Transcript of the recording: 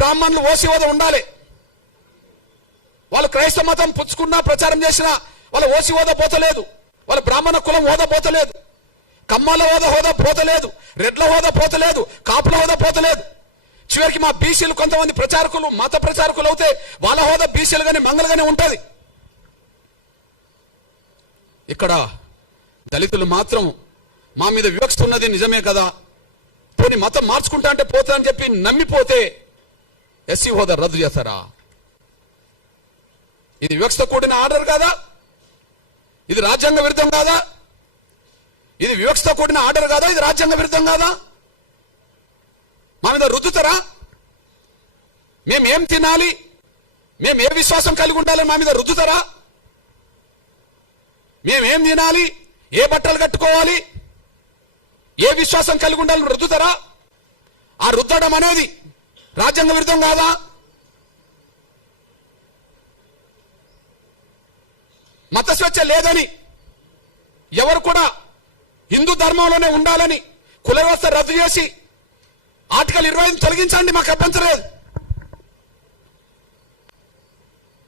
బ్రాహ్మణులు ఓసీ హోదా ఉండాలి. వాళ్ళు క్రైస్తవ మతం పుచ్చుకున్నా ప్రచారం చేసినా వాళ్ళ ఓసీ హోదా పోతలేదు, వాళ్ళ బ్రాహ్మణ కులం హోదా పోతలేదు, కమ్మల హోదా పోతలేదు, రెడ్ల హోదా పోతలేదు, కాపుల హోదా పోతలేదు. చివరికి మా బీసీలు కొంతమంది ప్రచారకులు మత ప్రచారకులు అవుతే వాళ్ళ హోదా బీసీలు గానీ మంగళగానే ఉంటది. ఇక్కడ దళితులు మాత్రం మా మీద వివక్ష ఉన్నది నిజమే కదా, పోనీ మతం మార్చుకుంటా అంటే పోతా అని చెప్పి నమ్మిపోతే ఎస్సీ హోదా రద్దు చేస్తారా? ఇది వివక్ష కూడిన ఆర్డర్ కాదా? ఇది రాజ్యాంగ విరుద్ధం కాదా? ఇది వివక్ష కూడిన ఆర్డర్ కాదా? ఇది రాజ్యాంగ విరుద్ధం కాదా? మా మీద రుద్దుతారా? మేమేం తినాలి, మేము ఏ విశ్వాసం కలిగి ఉండాలని మా మీద రుద్దుతారా? మేమేం తినాలి, ఏ బట్టలు కట్టుకోవాలి, ఏ విశ్వాసం కలిగి ఉండాలని రుద్దుతారా? ఆ రుద్దడం అనేది రాజ్యాంగ విరుద్ధం కాదా? మత స్వేచ్ఛ లేదని, ఎవరు కూడా హిందూ ధర్మంలోనే ఉండాలని కుల వ్యవస్థ రద్దు చేసి ఆర్టికల్ 25 తొలగించండి, మాకు అభ్యంతరం లేదు.